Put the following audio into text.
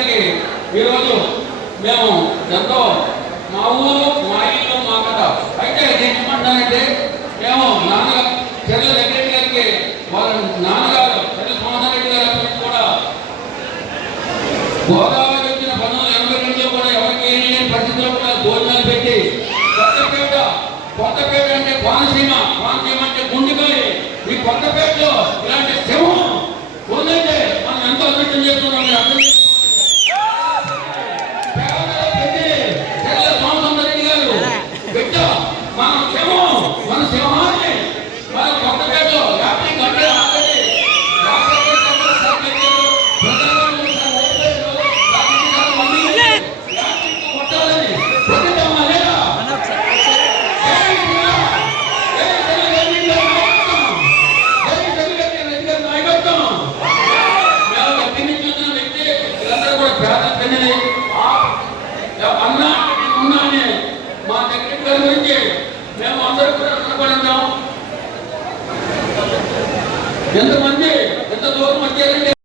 గారికి ఈరోజు మేము ఎంతో మా ఊరు మా ఇల్లు మా కథ అయితే నేను ఏమంటానంటే మేము నాన్నగారు చెర్ల వెంకటరెడ్డి గారికి వాళ్ళ నాన్నగారు చెర్ల సోమనాథ రెడ్డి గారు అప్పటి కూడా గోదావరి వచ్చిన 1982లో కూడా ఎవరికి ఏం పరిస్థితుల్లో కూడా భోజనాలు పెట్టి కొత్తపేట అంటే కోనసీమ అంటే గుండెకాయ ఈ కొత్తపేటలో ఇలాంటి సింహం ఉందంటే మనం ఎంతో అదృష్టం చేస్తున్నాం. మీరు అర్థం రెడ్డి గారు బిడ్డ మన సింహం మన సింహాన్ని మన కొత్తపేటలో వ్యాప్తి కట్టే ఉన్నానే మా టెక్నిక్ గారి గురించి మేము అందరూ కూడా రుణపడిందాం. ఎంతమంది ఎంత దూరం వచ్చారంటే